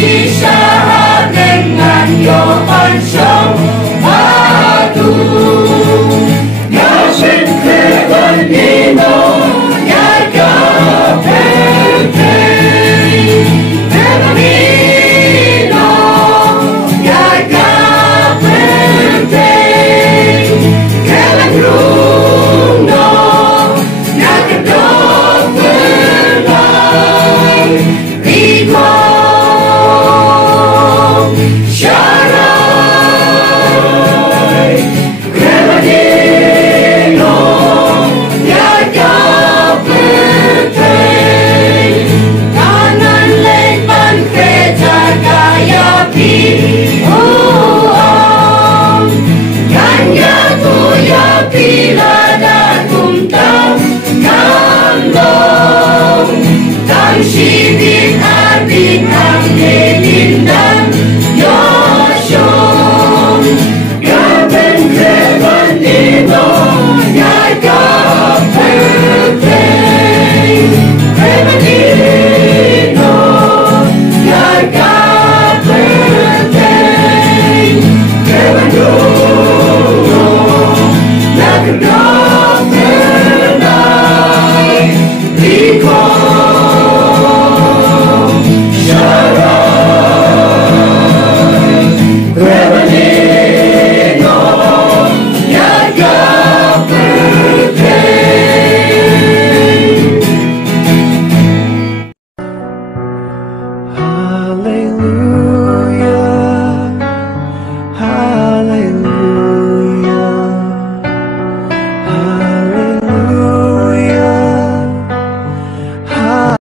sisa dengan Yohan sông Adu Yasin Kreban Ino Yaga Pepe Kreban Ino Yaga Pepe Kreban Runo Yaga Dobenai Riko Sharai Krebanino Yaga Pepe Kanan lepan kereta gaya pi Ganya tu ya pila datum tam kandong Tam sibit arbit ang lelindang Yoshon Gaben Krebanino Yaga Pepe Krebanino Yaga Pepe Krebanino Yaga Penai Riko Sharai Krebanino Yaga